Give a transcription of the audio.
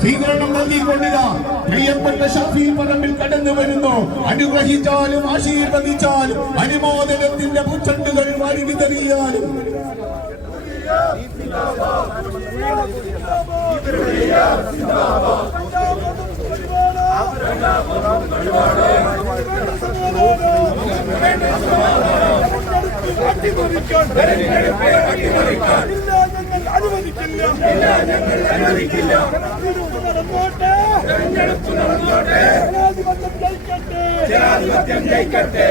സ്വീകരണം നൽകിക്കൊണ്ടിതാ പ്രിയപ്പെട്ട ഷഫി പറമ്പിൽ കടന്നു വരുന്നു അനുഗ്രഹിച്ചാലും ആശീർവദിച്ചാലും അനുമോദനത്തിന്റെ പുച്ചണ്ടുകൾ വരുവി തെറിയാലും അടിമറിക്കാൻ അടിമറിക്കാൻ ജനാധിപത്യം ജയിക്കട്ടെ.